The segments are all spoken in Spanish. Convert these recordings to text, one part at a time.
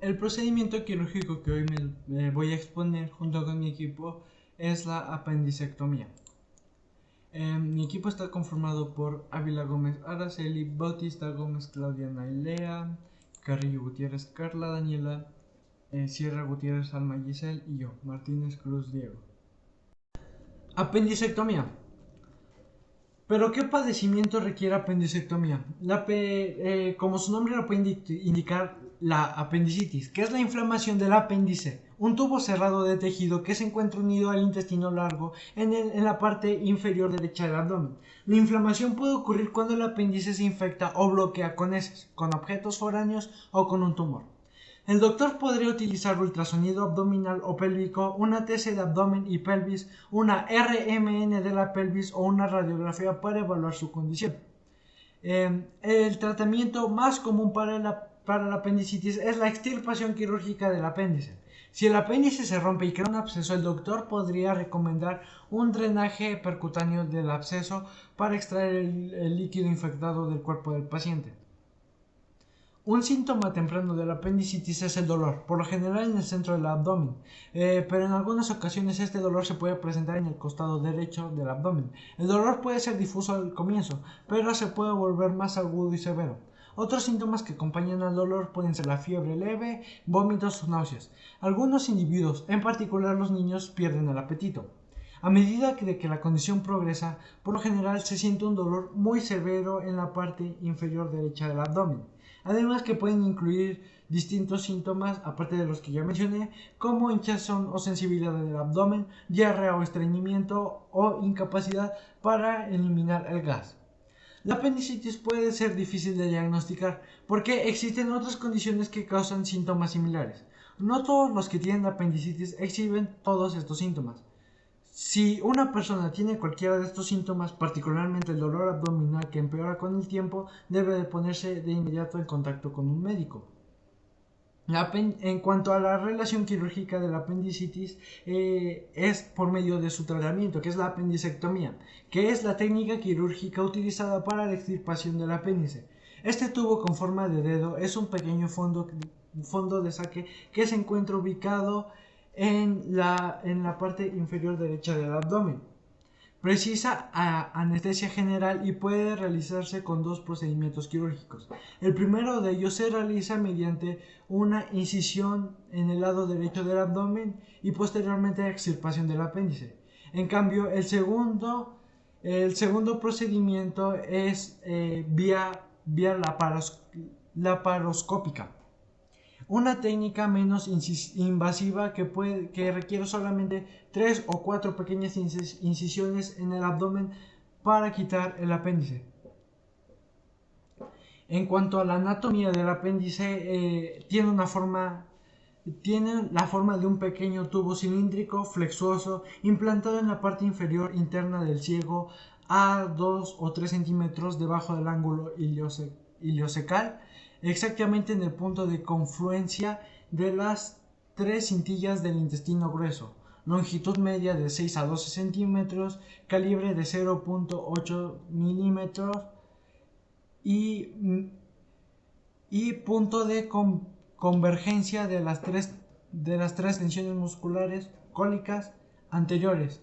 El procedimiento quirúrgico que hoy me voy a exponer junto con mi equipo es la apendicectomía. Mi equipo está conformado por Ávila Gómez Araceli, Bautista Gómez Claudia Nailea, Carrillo Gutiérrez Carla Daniela, Sierra Gutiérrez Alma Giselle y yo, Martínez Cruz Diego. Apendicectomía. ¿Pero qué padecimiento requiere apendicectomía? Como su nombre lo puede indicar, la apendicitis, que es la inflamación del apéndice, un tubo cerrado de tejido que se encuentra unido al intestino largo en la parte inferior derecha del abdomen. La inflamación puede ocurrir cuando el apéndice se infecta o bloquea con heces, con objetos foráneos o con un tumor. El doctor podría utilizar ultrasonido abdominal o pélvico, una TC de abdomen y pelvis, una RMN de la pelvis o una radiografía para evaluar su condición. El tratamiento más común para la apendicitis es la extirpación quirúrgica del apéndice. Si el apéndice se rompe y crea un absceso, el doctor podría recomendar un drenaje percutáneo del absceso para extraer el líquido infectado del cuerpo del paciente. Un síntoma temprano de la apendicitis es el dolor, por lo general en el centro del abdomen, pero en algunas ocasiones este dolor se puede presentar en el costado derecho del abdomen. El dolor puede ser difuso al comienzo, pero se puede volver más agudo y severo. Otros síntomas que acompañan al dolor pueden ser la fiebre leve, vómitos o náuseas. Algunos individuos, en particular los niños, pierden el apetito. A medida que la condición progresa, por lo general se siente un dolor muy severo en la parte inferior derecha del abdomen. Además que pueden incluir distintos síntomas, aparte de los que ya mencioné, como hinchazón o sensibilidad del abdomen, diarrea o estreñimiento o incapacidad para eliminar el gas. La apendicitis puede ser difícil de diagnosticar porque existen otras condiciones que causan síntomas similares. No todos los que tienen apendicitis exhiben todos estos síntomas. Si una persona tiene cualquiera de estos síntomas, particularmente el dolor abdominal que empeora con el tiempo, debe de ponerse de inmediato en contacto con un médico. En cuanto a la relación quirúrgica de la apendicitis, es por medio de su tratamiento, que es la apendicectomía, que es la técnica quirúrgica utilizada para la extirpación del apéndice. Este tubo con forma de dedo es un pequeño fondo de saque que se encuentra ubicado en la parte inferior derecha del abdomen. Precisa anestesia general y puede realizarse con dos procedimientos quirúrgicos. El primero de ellos se realiza mediante una incisión en el lado derecho del abdomen y posteriormente extirpación del apéndice. En cambio, el segundo procedimiento es vía laparoscópica, una técnica menos invasiva que requiere solamente 3 o 4 pequeñas incisiones en el abdomen para quitar el apéndice. En cuanto a la anatomía del apéndice, tiene la forma de un pequeño tubo cilíndrico flexuoso implantado en la parte inferior interna del ciego a 2 o 3 centímetros debajo del ángulo iliocecal, exactamente en el punto de confluencia de las tres cintillas del intestino grueso, longitud media de 6 a 12 centímetros, calibre de 0.8 milímetros y punto de convergencia de las tres tensiones musculares cólicas anteriores,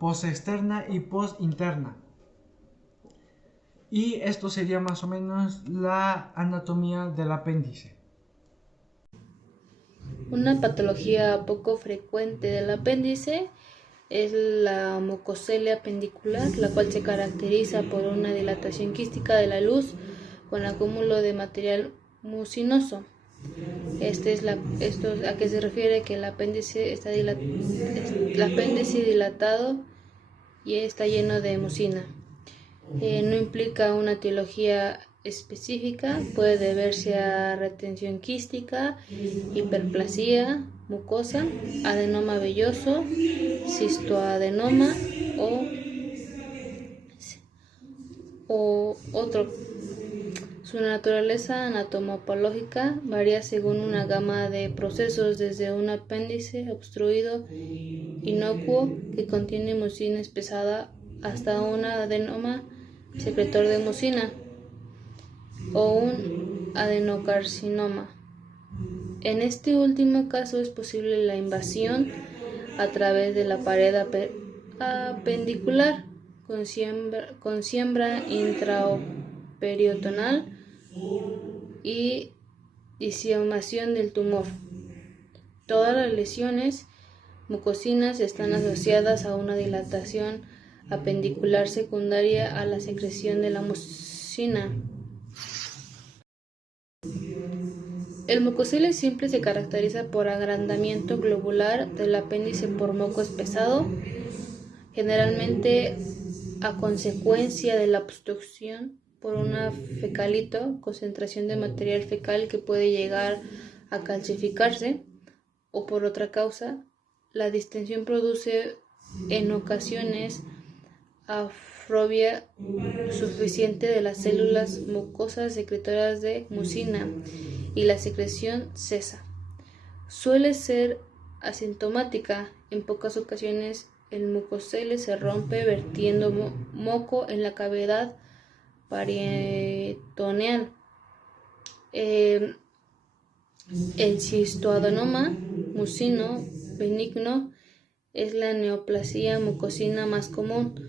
postexterna y postinterna. Y esto sería más o menos la anatomía del apéndice. Una patología poco frecuente del apéndice es la mucocelia apendicular, la cual se caracteriza por una dilatación quística de la luz con acúmulo de material mucinoso. Esto a qué se refiere que el apéndice dilatado y está lleno de mucina. No implica una etiología específica, puede deberse a retención quística, hiperplasia mucosa, adenoma velloso, cistoadenoma o otro. Su naturaleza anatomopatológica varía según una gama de procesos, desde un apéndice obstruido inocuo que contiene mucina espesada hasta un adenoma secretor de mucina o un adenocarcinoma. En este último caso es posible la invasión a través de la pared apendicular con siembra intraperitoneal y disimación del tumor. Todas las lesiones mucosinas están asociadas a una dilatación apendicular secundaria a la secreción de la mucina. El mucocele simple se caracteriza por agrandamiento globular del apéndice por moco espesado, generalmente a consecuencia de la obstrucción por una fecalito, concentración de material fecal que puede llegar a calcificarse, o por otra causa. La distensión produce en ocasiones afrobia suficiente de las células mucosas secretoras de mucina y la secreción cesa. Suele ser asintomática. En pocas ocasiones el mucocele se rompe vertiendo moco en la cavidad peritoneal. El cistoadenoma mucino benigno es la neoplasia mucosina más común.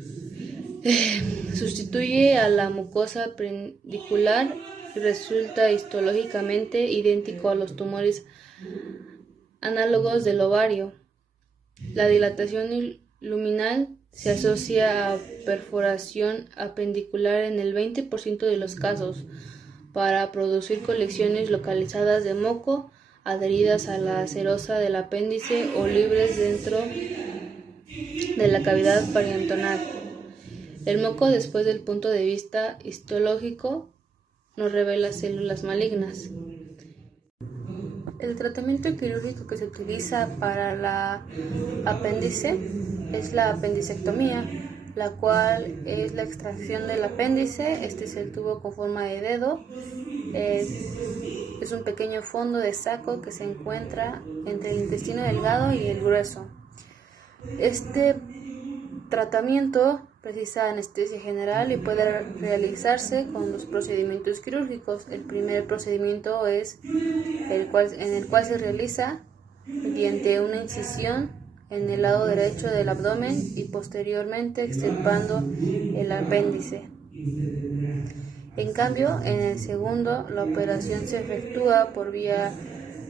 Sustituye a la mucosa apendicular y resulta histológicamente idéntico a los tumores análogos del ovario. La dilatación luminal se asocia a perforación apendicular en el 20% de los casos, para producir colecciones localizadas de moco adheridas a la serosa del apéndice o libres dentro de la cavidad peritoneal. El moco, después del punto de vista histológico, no revela células malignas. El tratamiento quirúrgico que se utiliza para la apéndice es la apendicectomía, la cual es la extracción del apéndice. Este es el tubo con forma de dedo. Es un pequeño fondo de saco que se encuentra entre el intestino delgado y el grueso. Este tratamiento precisa anestesia general y puede realizarse con los procedimientos quirúrgicos. El primer procedimiento es en el cual se realiza mediante una incisión en el lado derecho del abdomen y posteriormente extirpando el apéndice. En cambio, en el segundo, la operación se efectúa por vía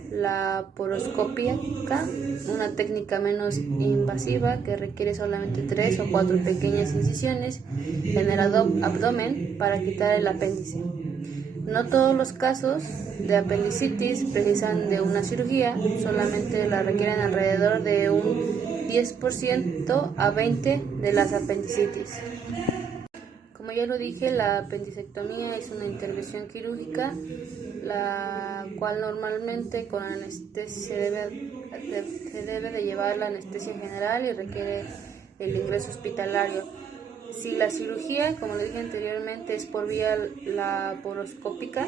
laparoscópica, una técnica menos invasiva que requiere solamente 3 o 4 pequeñas incisiones en el abdomen para quitar el apéndice. No todos los casos de apendicitis precisan de una cirugía, solamente la requieren alrededor de un 10% a 20% de las apendicitis. Como ya lo dije, la apendicectomía es una intervención quirúrgica, la cual normalmente con anestesia se debe de llevar la anestesia general y requiere el ingreso hospitalario. Si la cirugía, como lo dije anteriormente, es por vía laparoscópica,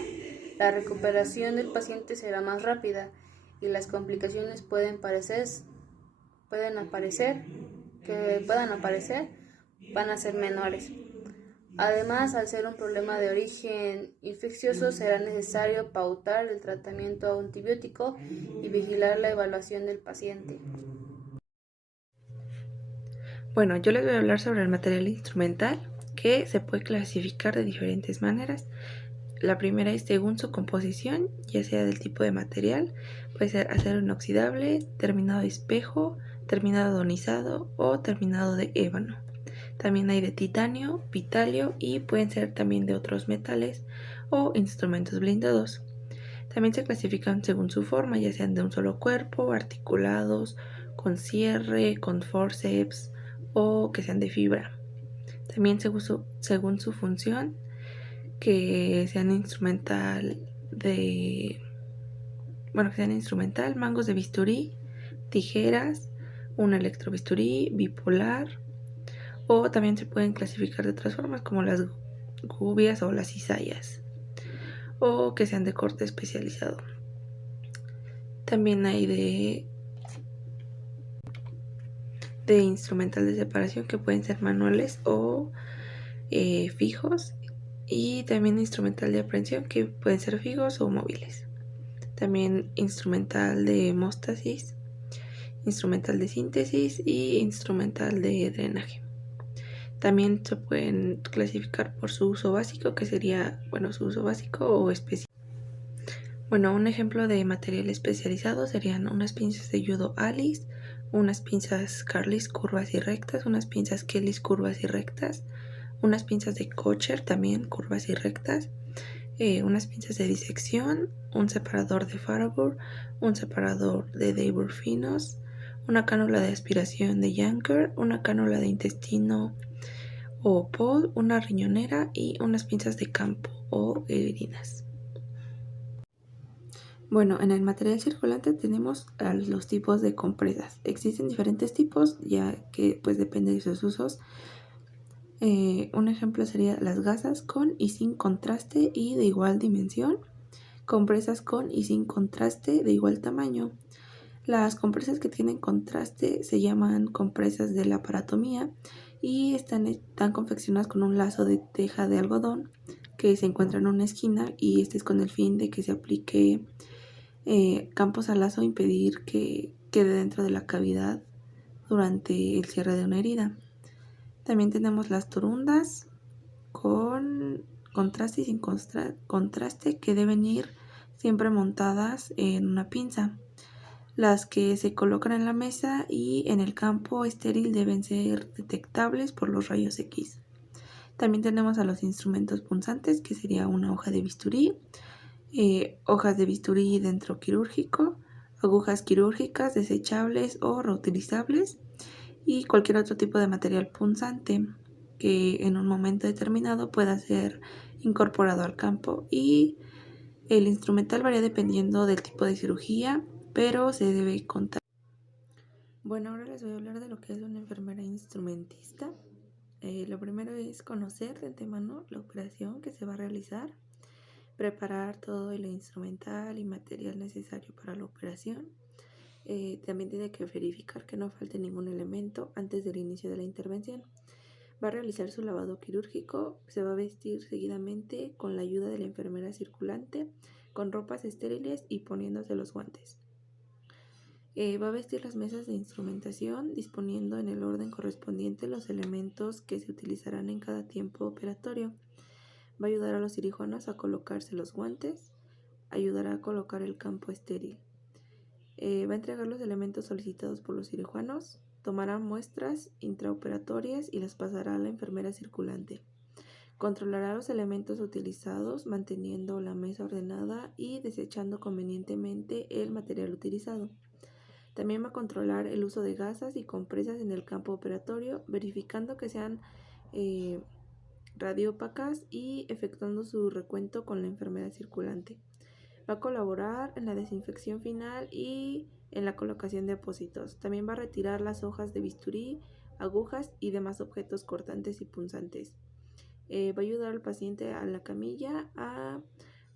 la recuperación del paciente será más rápida y las complicaciones puedan aparecer, van a ser menores. Además, al ser un problema de origen infeccioso, será necesario pautar el tratamiento antibiótico y vigilar la evaluación del paciente. Bueno, yo les voy a hablar sobre el material instrumental, que se puede clasificar de diferentes maneras. La primera es según su composición, ya sea del tipo de material, puede ser acero inoxidable, terminado de espejo, terminado donizado o terminado de ébano. También hay de titanio, pitalio y pueden ser también de otros metales o instrumentos blindados. También se clasifican según su forma, ya sean de un solo cuerpo, articulados, con cierre, con forceps o que sean de fibra. También según su función, que sean instrumental, mangos de bisturí, tijeras, un electrobisturí, bipolar, o también se pueden clasificar de otras formas como las gubias o las cizallas, o que sean de corte especializado. También hay de instrumental de separación, que pueden ser manuales o fijos, y también instrumental de aprehensión, que pueden ser fijos o móviles. también instrumental de hemóstasis, instrumental de síntesis y instrumental de drenaje. También se pueden clasificar por su uso básico, que sería, su uso básico o especial. Un ejemplo de material especializado serían unas pinzas de judo Alice, unas pinzas Carlis curvas y rectas, unas pinzas Kellys curvas y rectas, unas pinzas de Kocher también curvas y rectas, unas pinzas de disección, un separador de Farber, un separador de Debur finos, una cánula de aspiración de Yanker, una cánula de intestino o Paul, una riñonera y unas pinzas de campo o heridas. En el material circulante tenemos los tipos de compresas. Existen diferentes tipos, ya que pues depende de sus usos. Un ejemplo sería las gasas con y sin contraste y de igual dimensión, compresas con y sin contraste de igual tamaño. Las compresas que tienen contraste se llaman compresas de la paratomía y están confeccionadas con un lazo de teja de algodón que se encuentra en una esquina, y este es con el fin de que se aplique campos al lazo, impedir que quede dentro de la cavidad durante el cierre de una herida. También tenemos las torundas con contraste y sin contraste, que deben ir siempre montadas en una pinza. Las que se colocan en la mesa y en el campo estéril deben ser detectables por los rayos X. También tenemos a los instrumentos punzantes, que sería una hoja de bisturí, hojas de bisturí dentro quirúrgico, agujas quirúrgicas desechables o reutilizables y cualquier otro tipo de material punzante que en un momento determinado pueda ser incorporado al campo. Y el instrumental varía dependiendo del tipo de cirugía, pero se debe contar. Ahora les voy a hablar de lo que es una enfermera instrumentista. Lo primero es conocer de antemano la operación que se va a realizar, preparar todo el instrumental y material necesario para la operación. También tiene que verificar que no falte ningún elemento antes del inicio de la intervención. Va a realizar su lavado quirúrgico, se va a vestir seguidamente con la ayuda de la enfermera circulante, con ropas estériles y poniéndose los guantes. Va a vestir las mesas de instrumentación, disponiendo en el orden correspondiente los elementos que se utilizarán en cada tiempo operatorio. Va a ayudar a los cirujanos a colocarse los guantes, ayudará a colocar el campo estéril. Va a entregar los elementos solicitados por los cirujanos, tomará muestras intraoperatorias y las pasará a la enfermera circulante. Controlará los elementos utilizados, manteniendo la mesa ordenada y desechando convenientemente el material utilizado. También va a controlar el uso de gasas y compresas en el campo operatorio, verificando que sean radiópacas y efectuando su recuento con la enfermera circulante. Va a colaborar en la desinfección final y en la colocación de apósitos. También va a retirar las hojas de bisturí, agujas y demás objetos cortantes y punzantes. Va a ayudar al paciente a la camilla a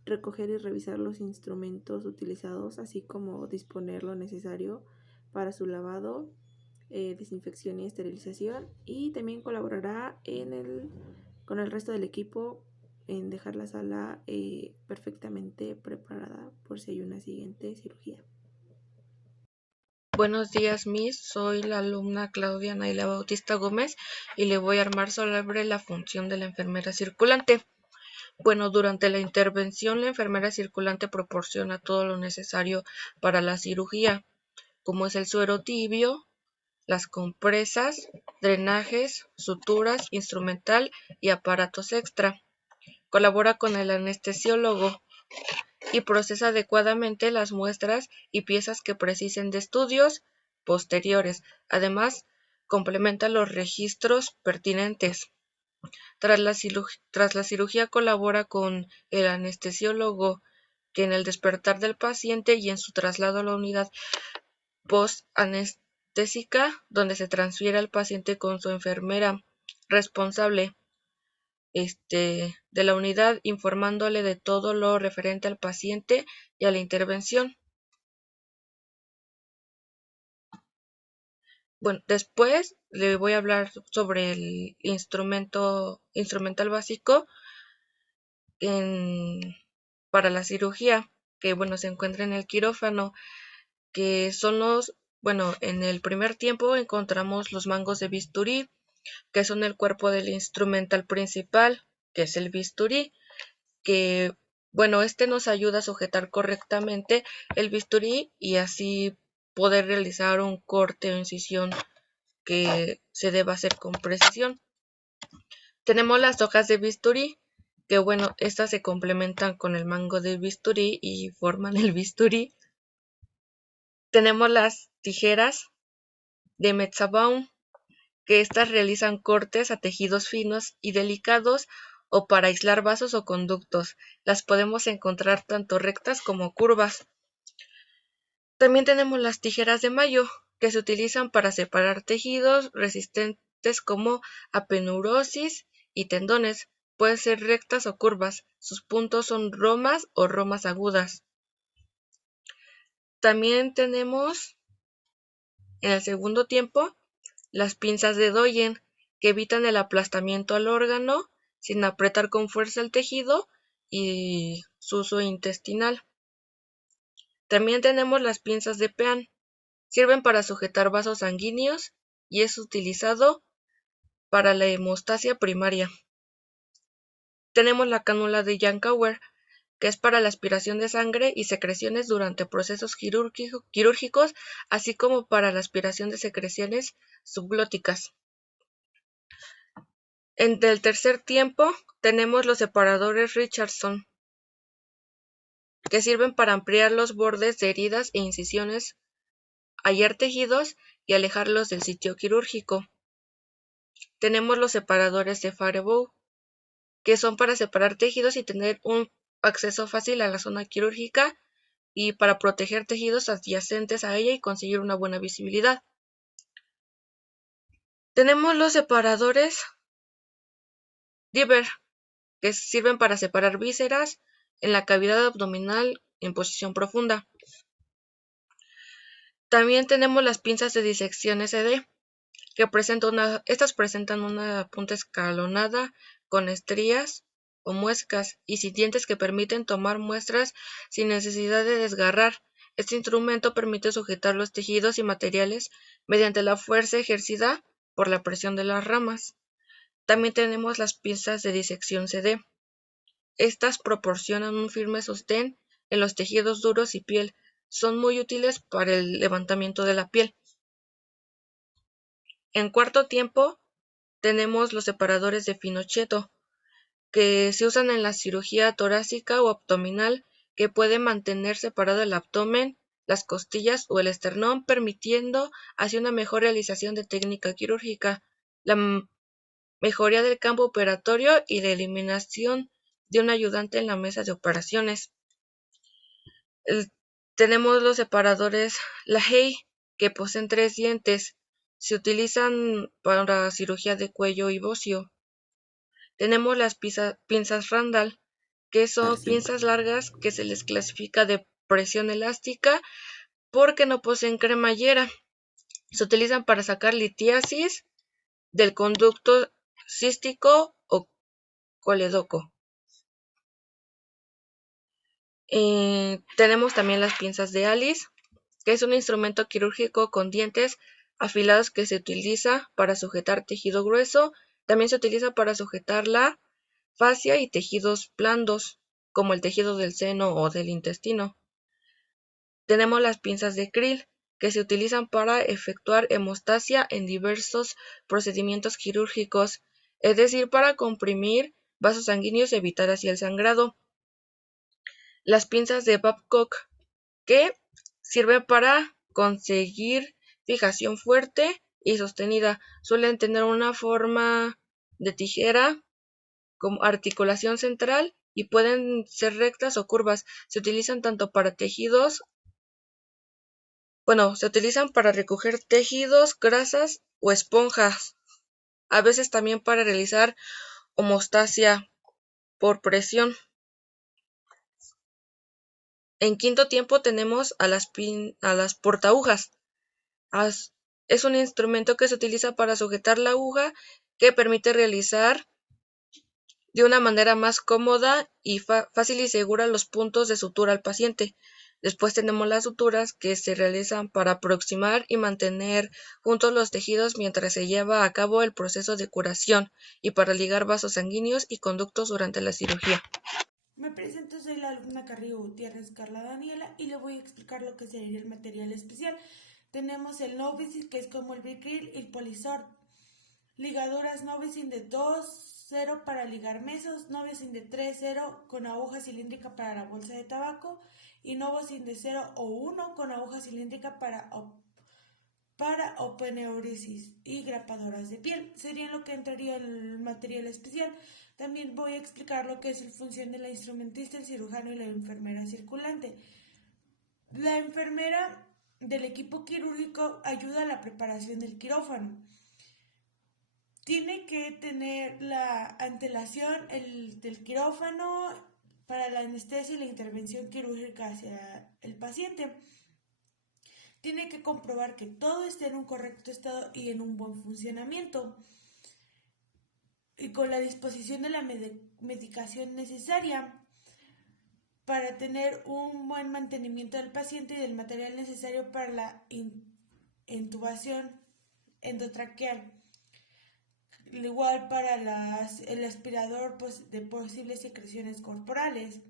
recoger y revisar los instrumentos utilizados, así como disponer lo necesario para su lavado, desinfección y esterilización. Y también colaborará con el resto del equipo en dejar la sala perfectamente preparada por si hay una siguiente cirugía. Buenos días, Miss. Soy la alumna Claudia Naila Bautista Gómez y le voy a hablar sobre la función de la enfermera circulante. Durante la intervención, la enfermera circulante proporciona todo lo necesario para la cirugía, como es el suero tibio, las compresas, drenajes, suturas, instrumental y aparatos extra. Colabora con el anestesiólogo y procesa adecuadamente las muestras y piezas que precisen de estudios posteriores. Además, complementa los registros pertinentes. Tras la cirugía colabora con el anestesiólogo, que en el despertar del paciente y en su traslado a la unidad post-anestésica, donde se transfiere al paciente con su enfermera responsable de la unidad, informándole de todo lo referente al paciente y a la intervención. Después le voy a hablar sobre el instrumental básico para la cirugía, que se encuentra en el quirófano, que son en el primer tiempo encontramos los mangos de bisturí, que son el cuerpo del instrumental principal, que es el bisturí, que este nos ayuda a sujetar correctamente el bisturí y así poder realizar un corte o incisión que se deba hacer con precisión. Tenemos las hojas de bisturí, que estas se complementan con el mango de bisturí y forman el bisturí. Tenemos las tijeras de Metzabaum, que estas realizan cortes a tejidos finos y delicados o para aislar vasos o conductos. Las podemos encontrar tanto rectas como curvas. También tenemos las tijeras de Mayo, que se utilizan para separar tejidos resistentes como apeneurosis y tendones. Pueden ser rectas o curvas. Sus puntos son romas o romas agudas. También tenemos en el segundo tiempo las pinzas de Doyen, que evitan el aplastamiento al órgano sin apretar con fuerza el tejido y su uso intestinal. También tenemos las pinzas de Pean. Sirven para sujetar vasos sanguíneos y es utilizado para la hemostasia primaria. Tenemos la cánula de Yankauer, que es para la aspiración de sangre y secreciones durante procesos quirúrgicos, así como para la aspiración de secreciones subglóticas. En el tercer tiempo tenemos los separadores Richardson, que sirven para ampliar los bordes de heridas e incisiones, hallar tejidos y alejarlos del sitio quirúrgico. Tenemos los separadores de Farebow, que son para separar tejidos y tener un acceso fácil a la zona quirúrgica y para proteger tejidos adyacentes a ella y conseguir una buena visibilidad. Tenemos los separadores Diver, que sirven para separar vísceras en la cavidad abdominal en posición profunda. También tenemos las pinzas de disección SD, que presentan una punta escalonada con estrías o muescas y sin dientes que permiten tomar muestras sin necesidad de desgarrar. Este instrumento permite sujetar los tejidos y materiales mediante la fuerza ejercida por la presión de las ramas. También tenemos las pinzas de disección CD. Estas proporcionan un firme sostén en los tejidos duros y piel. Son muy útiles para el levantamiento de la piel. En cuarto tiempo tenemos los separadores de Finochetto, que se usan en la cirugía torácica o abdominal, que puede mantener separado el abdomen, las costillas o el esternón, permitiendo así una mejor realización de técnica quirúrgica, la mejoría del campo operatorio y la eliminación de un ayudante en la mesa de operaciones. Tenemos los separadores Lahey, que poseen 3 dientes. Se utilizan para cirugía de cuello y bocio. Tenemos las pinzas Randall, que son pinzas largas que se les clasifica de presión elástica porque no poseen cremallera. Se utilizan para sacar litiasis del conducto cístico o coledoco. Tenemos también las pinzas de Alice, que es un instrumento quirúrgico con dientes afilados que se utiliza para sujetar tejido grueso. También se utiliza para sujetar la fascia y tejidos blandos, como el tejido del seno o del intestino. Tenemos las pinzas de Krill, que se utilizan para efectuar hemostasia en diversos procedimientos quirúrgicos, es decir, para comprimir vasos sanguíneos y evitar así el sangrado. Las pinzas de Babcock, que sirven para conseguir fijación fuerte y sostenida. Suelen tener una forma de tijera como articulación central y pueden ser rectas o curvas. Se utilizan tanto para se utilizan para recoger tejidos, grasas o esponjas. A veces también para realizar hemostasia por presión. En quinto tiempo tenemos a las portaagujas. Es un instrumento que se utiliza para sujetar la aguja, que permite realizar de una manera más cómoda y fácil y segura los puntos de sutura al paciente. Después tenemos las suturas que se realizan para aproximar y mantener juntos los tejidos mientras se lleva a cabo el proceso de curación y para ligar vasos sanguíneos y conductos durante la cirugía. Me presento, soy la alumna Carrillo Gutiérrez Carla Daniela y le voy a explicar lo que sería el material especial. Tenemos el Novisin, que es como el Vicryl y el Polisort. Ligaduras Novisin de 2,0 para ligar mesos, Novisin de 3,0 con aguja cilíndrica para la bolsa de tabaco y Novosin de 0 o 1 con aguja cilíndrica para openeurosis y grapadoras de piel. Sería lo que entraría el material especial. También voy a explicar lo que es la función de la instrumentista, el cirujano y la enfermera circulante. La enfermera del equipo quirúrgico ayuda a la preparación del quirófano. Tiene que tener la antelación del quirófano para la anestesia y la intervención quirúrgica hacia el paciente. Tiene que comprobar que todo esté en un correcto estado y en un buen funcionamiento, y con la disposición de la medicación necesaria para tener un buen mantenimiento del paciente y del material necesario para la intubación endotraqueal. Igual para el aspirador de posibles secreciones corporales.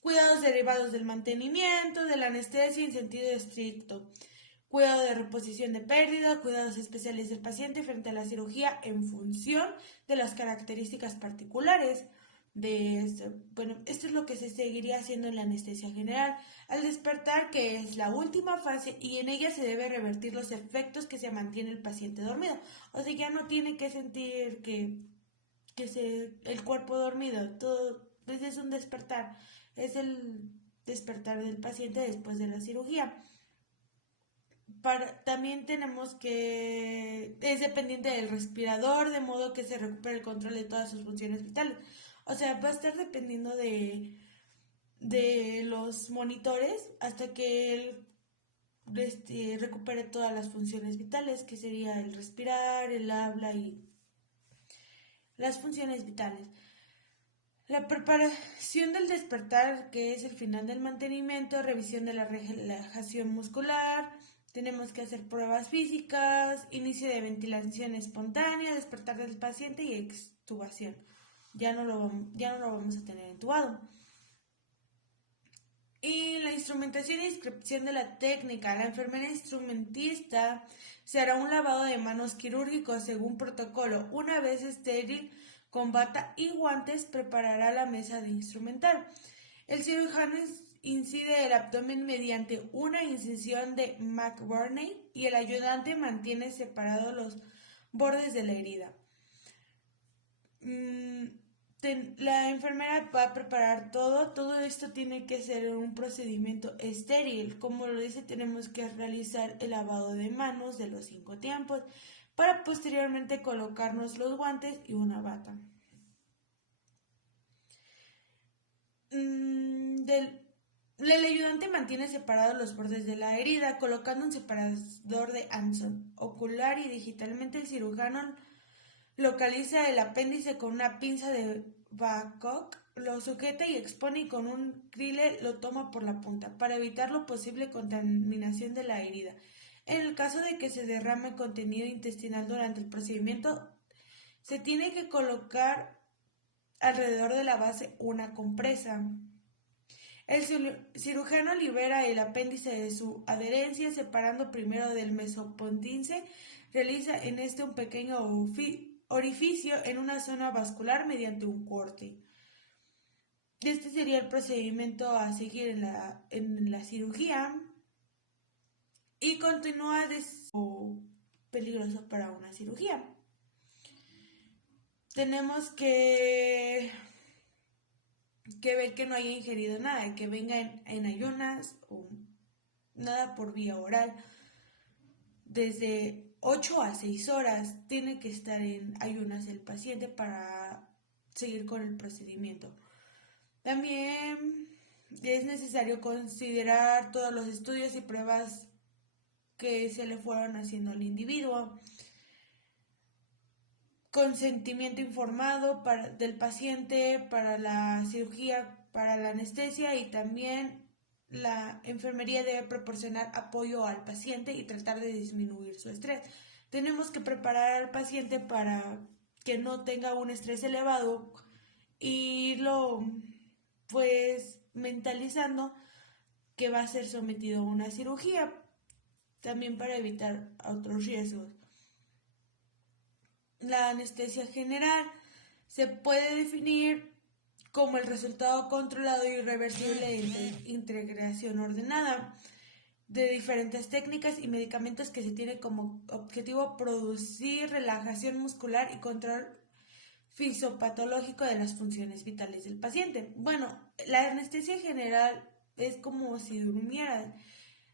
Cuidados derivados del mantenimiento, de la anestesia en sentido estricto. Cuidado de reposición de pérdida, cuidados especiales del paciente frente a la cirugía en función de las características particulares de esto. Bueno, esto es lo que se seguiría haciendo en la anestesia general. Al despertar, que es la última fase, y en ella se debe revertir los efectos que se mantiene el paciente dormido. O sea, ya no tiene que sentir el cuerpo dormido. Todo es un despertar. Es el despertar del paciente después de la cirugía. También tenemos que es dependiente del respirador, de modo que se recupere el control de todas sus funciones vitales. O sea, va a estar dependiendo de los monitores hasta que él recupere todas las funciones vitales, que sería el respirar, el habla y las funciones vitales. La preparación del despertar, que es el final del mantenimiento, revisión de la relajación muscular. Tenemos que hacer pruebas físicas, inicio de ventilación espontánea, despertar del paciente y extubación. Ya no lo vamos a tener entubado. Y la instrumentación y descripción de la técnica. La enfermera instrumentista se hará un lavado de manos quirúrgico según protocolo. Una vez estéril, con bata y guantes, preparará la mesa de instrumental. El cirujano incide el abdomen mediante una incisión de McBurney y el ayudante mantiene separados los bordes de la herida. La enfermera va a preparar todo esto tiene que ser un procedimiento estéril. Como lo dice, tenemos que realizar el lavado de manos de los 5 tiempos para posteriormente colocarnos los guantes y una bata. El ayudante mantiene separados los bordes de la herida, colocando un separador de Anson ocular y digitalmente. El cirujano localiza el apéndice con una pinza de Babcock, lo sujeta y expone y con un crile lo toma por la punta para evitar la posible contaminación de la herida. En el caso de que se derrame contenido intestinal durante el procedimiento, se tiene que colocar alrededor de la base una compresa. El cirujano libera el apéndice de su adherencia, separando primero del mesopondince. Realiza en este un pequeño orificio en una zona vascular mediante un corte. Este sería el procedimiento a seguir en la cirugía y continúa peligroso para una cirugía. Tenemos que ver que no haya ingerido nada, que venga en ayunas o nada por vía oral. Desde 8 a 6 horas tiene que estar en ayunas el paciente para seguir con el procedimiento. También es necesario considerar todos los estudios y pruebas que se le fueron haciendo al individuo. consentimiento informado del paciente para la cirugía, para la anestesia, y también la enfermería debe proporcionar apoyo al paciente y tratar de disminuir su estrés. Tenemos que preparar al paciente para que no tenga un estrés elevado y irlo pues mentalizando que va a ser sometido a una cirugía, también para evitar otros riesgos. La anestesia general se puede definir como el resultado controlado y irreversible de integración ordenada de diferentes técnicas y medicamentos que se tiene como objetivo producir relajación muscular y control fisiopatológico de las funciones vitales del paciente. Bueno, la anestesia general es como si durmieras.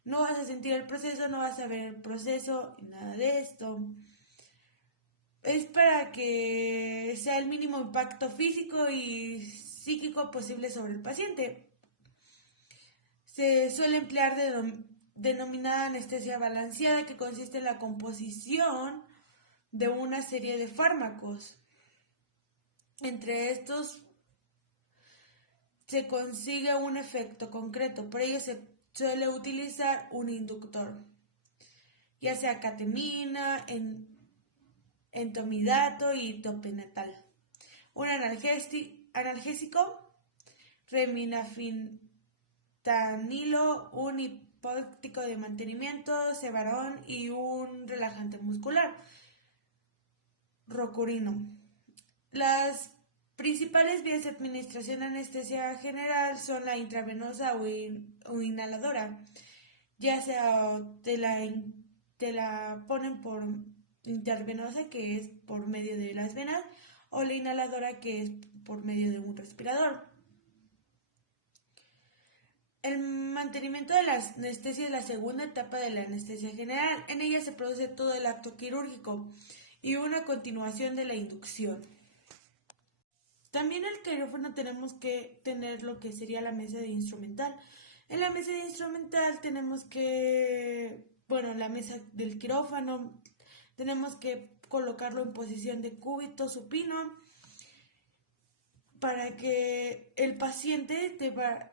No vas a sentir el proceso, no vas a ver el proceso, nada de esto. Es para que sea el mínimo impacto físico y psíquico posible sobre el paciente. Se suele emplear denominada anestesia balanceada, que consiste en la composición de una serie de fármacos. Entre estos se consigue un efecto concreto, por ello se suele utilizar un inductor, ya sea catemina, entomidato y topenatal. Un analgésico, reminafentanilo, un hipótico de mantenimiento, cebarón y un relajante muscular, rocurino. Las principales vías de administración de anestesia general son la intravenosa o inhaladora, ya sea te la ponen por intravenosa, que es por medio de las venas, o la inhaladora, que es por medio de un respirador. El mantenimiento de la anestesia es la segunda etapa de la anestesia general. En ella se produce todo el acto quirúrgico y una continuación de la inducción. También en el quirófano tenemos que tener lo que sería la mesa de instrumental. En la mesa de instrumental la mesa del quirófano, tenemos que colocarlo en posición de cúbito supino para que el paciente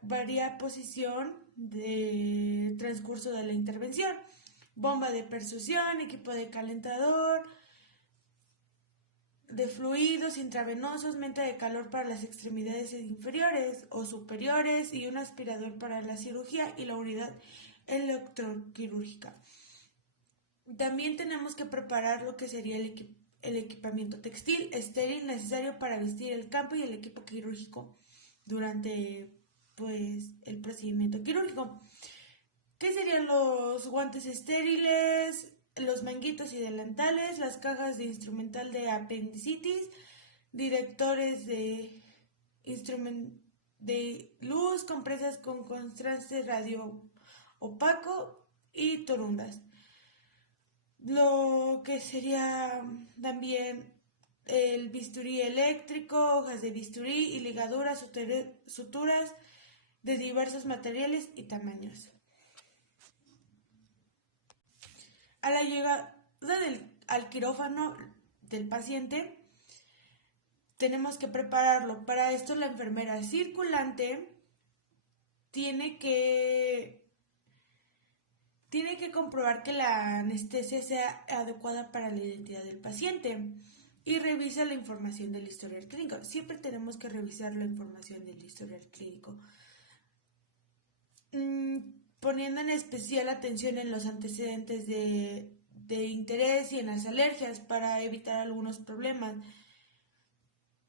varía posición de transcurso de la intervención. Bomba de perfusión, equipo de calentador de fluidos intravenosos, menta de calor para las extremidades inferiores o superiores y un aspirador para la cirugía y la unidad electroquirúrgica. También tenemos que preparar lo que sería el equipamiento textil estéril necesario para vestir el campo y el equipo quirúrgico durante el procedimiento quirúrgico. ¿Qué serían los guantes estériles, los manguitos y delantales, las cajas de instrumental de apendicitis, directores de luz, compresas con contraste radio opaco y torundas? Lo que sería también el bisturí eléctrico, hojas de bisturí y ligaduras, suturas de diversos materiales y tamaños. A la llegada al quirófano del paciente, tenemos que prepararlo. Para esto, la enfermera circulante tiene que comprobar que la anestesia sea adecuada para la identidad del paciente y revisa la información del historial clínico. Siempre tenemos que revisar la información del historial clínico, poniendo en especial atención en los antecedentes de interés y en las alergias para evitar algunos problemas.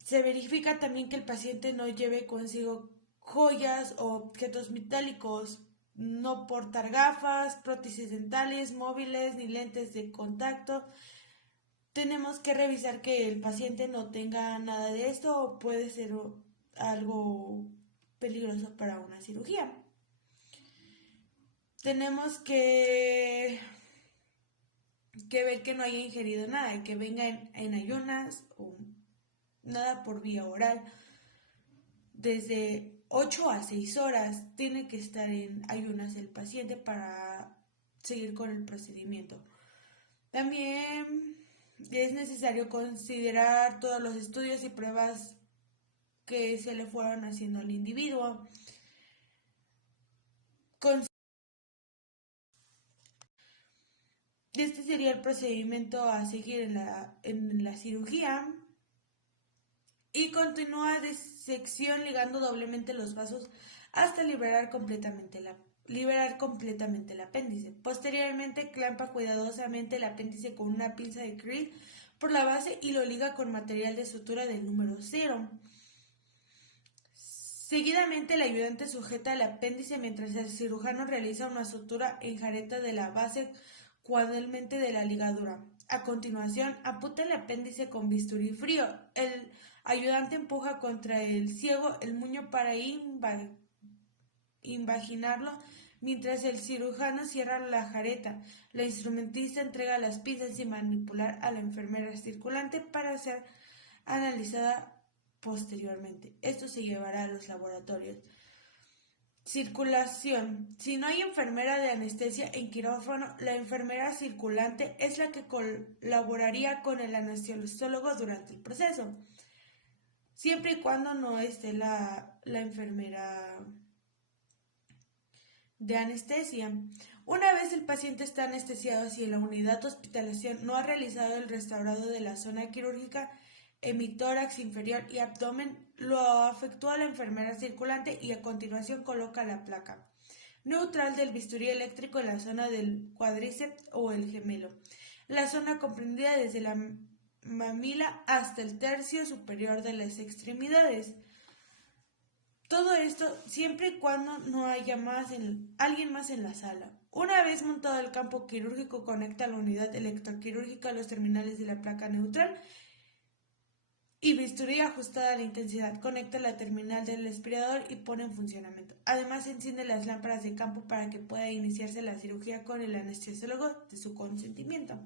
Se verifica también que el paciente no lleve consigo joyas o objetos metálicos, no portar gafas, prótesis dentales, móviles ni lentes de contacto. Tenemos que revisar que el paciente no tenga nada de esto o puede ser algo peligroso para una cirugía. Tenemos que ver que no haya ingerido nada y que venga en ayunas o nada por vía oral. Desde 8 a 6 horas tiene que estar en ayunas el paciente para seguir con el procedimiento. También Es necesario considerar todos los estudios y pruebas que se le fueron haciendo al individuo. Este sería el procedimiento a seguir en la cirugía. Y continúa de sección ligando doblemente los vasos hasta liberar completamente el apéndice. Posteriormente clampa cuidadosamente el apéndice con una pinza de krill por la base y lo liga con material de sutura del número 0. Seguidamente el ayudante sujeta el apéndice mientras el cirujano realiza una sutura en jareta de la base cuadralmente de la ligadura. A continuación, amputa el apéndice con bisturí frío. El ayudante empuja contra el ciego el muño para invaginarlo, mientras el cirujano cierra la jareta. La instrumentista entrega las pinzas sin manipular a la enfermera circulante para ser analizada posteriormente. Esto se llevará a los laboratorios. Circulación. Si no hay enfermera de anestesia en quirófano, la enfermera circulante es la que colaboraría con el anestesiólogo durante el proceso, siempre y cuando no esté la enfermera de anestesia. Una vez el paciente está anestesiado, si la unidad de hospitalización no ha realizado el restaurado de la zona quirúrgica, hemitórax inferior y abdomen, lo efectúa la enfermera circulante y a continuación coloca la placa neutral del bisturí eléctrico en la zona del cuádriceps o el gemelo, la zona comprendida desde la mamila hasta el tercio superior de las extremidades. Todo esto siempre y cuando no haya alguien más en la sala. Una vez montado el campo quirúrgico, conecta la unidad electroquirúrgica a los terminales de la placa neutral y bisturí ajustada a la intensidad. Conecta la terminal del aspirador y pone en funcionamiento. Además, enciende las lámparas de campo para que pueda iniciarse la cirugía con el anestesiólogo de su consentimiento.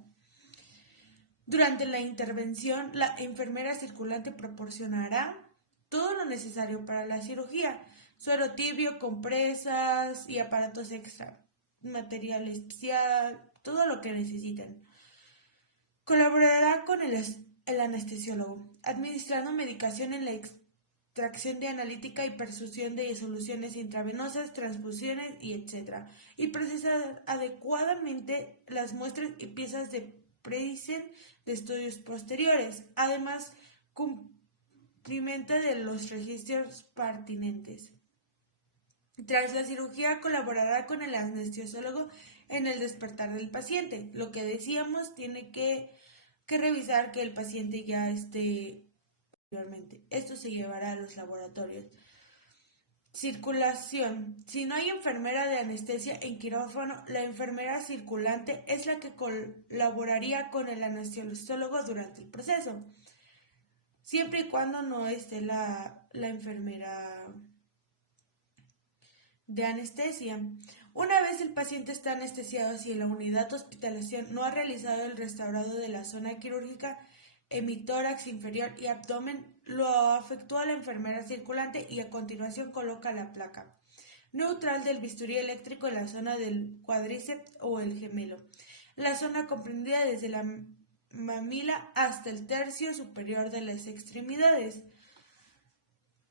Durante la intervención, la enfermera circulante proporcionará todo lo necesario para la cirugía: suero tibio, compresas y aparatos extra, material especial, todo lo que necesiten. Colaborará con el anestesiólogo, administrando medicación en la extracción de analítica y perfusión de soluciones intravenosas, transfusiones y etc. Y procesar adecuadamente las muestras y piezas de predicen de estudios posteriores. Además, cumplimiento de los registros pertinentes. Tras la cirugía colaborará con el anestesiólogo en el despertar del paciente. Lo que decíamos, tiene que revisar que el paciente ya esté anteriormente. Esto se llevará a los laboratorios. Circulación. Si no hay enfermera de anestesia en quirófano, la enfermera circulante es la que colaboraría con el anestesiólogo durante el proceso, siempre y cuando no esté la enfermera de anestesia. Una vez el paciente está anestesiado, si la unidad de hospitalización no ha realizado el restaurado de la zona quirúrgica, hemitórax inferior y abdomen, lo efectúa la enfermera circulante y a continuación coloca la placa neutral del bisturí eléctrico en la zona del cuádriceps o el gemelo, la zona comprendida desde la mamila hasta el tercio superior de las extremidades.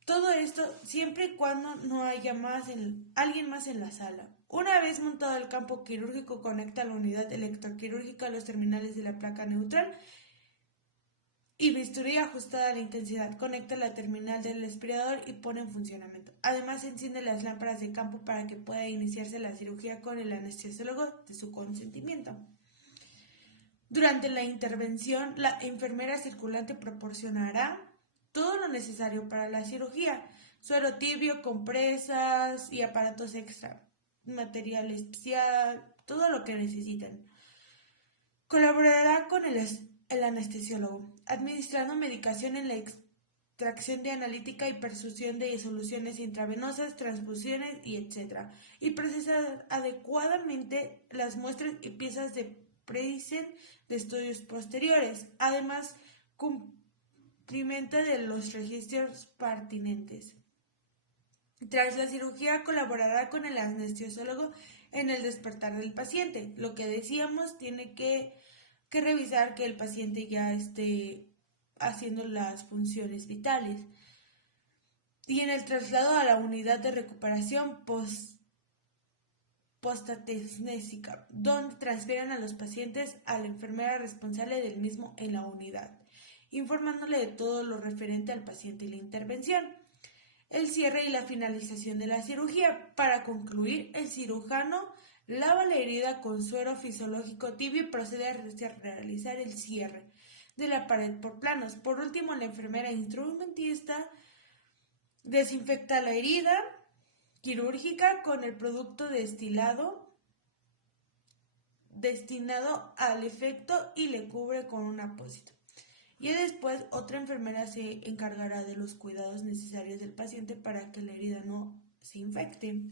Todo esto siempre y cuando no haya alguien más en la sala. Una vez montado el campo quirúrgico, conecta la unidad electroquirúrgica a los terminales de la placa neutral y bisturí ajustada a la intensidad. Conecta la terminal del aspirador y pone en funcionamiento. Además, enciende las lámparas de campo para que pueda iniciarse la cirugía con el anestesiólogo de su consentimiento. Durante la intervención, la enfermera circulante proporcionará todo lo necesario para la cirugía: suero tibio, compresas y aparatos extra, material especial, todo lo que necesiten. Colaborará con el anestesiólogo, administrando medicación en la extracción de analítica y perfusión de soluciones intravenosas, transfusiones y etc. Y procesar adecuadamente las muestras y piezas de predicen de estudios posteriores. Además, cumplimiento de los registros pertinentes. Tras la cirugía colaborará con el anestesiólogo en el despertar del paciente. Lo que decíamos, tiene que que revisar que el paciente ya esté haciendo las funciones vitales. Y en el traslado a la unidad de recuperación postatesnésica, donde transfieren a los pacientes a la enfermera responsable del mismo en la unidad, informándole de todo lo referente al paciente y la intervención. El cierre y la finalización de la cirugía. Para concluir, el cirujano lava la herida con suero fisiológico tibio y procede a realizar el cierre de la pared por planos. Por último, la enfermera instrumentista desinfecta la herida quirúrgica con el producto destilado destinado al efecto y le cubre con un apósito. Y después otra enfermera se encargará de los cuidados necesarios del paciente para que la herida no se infecte.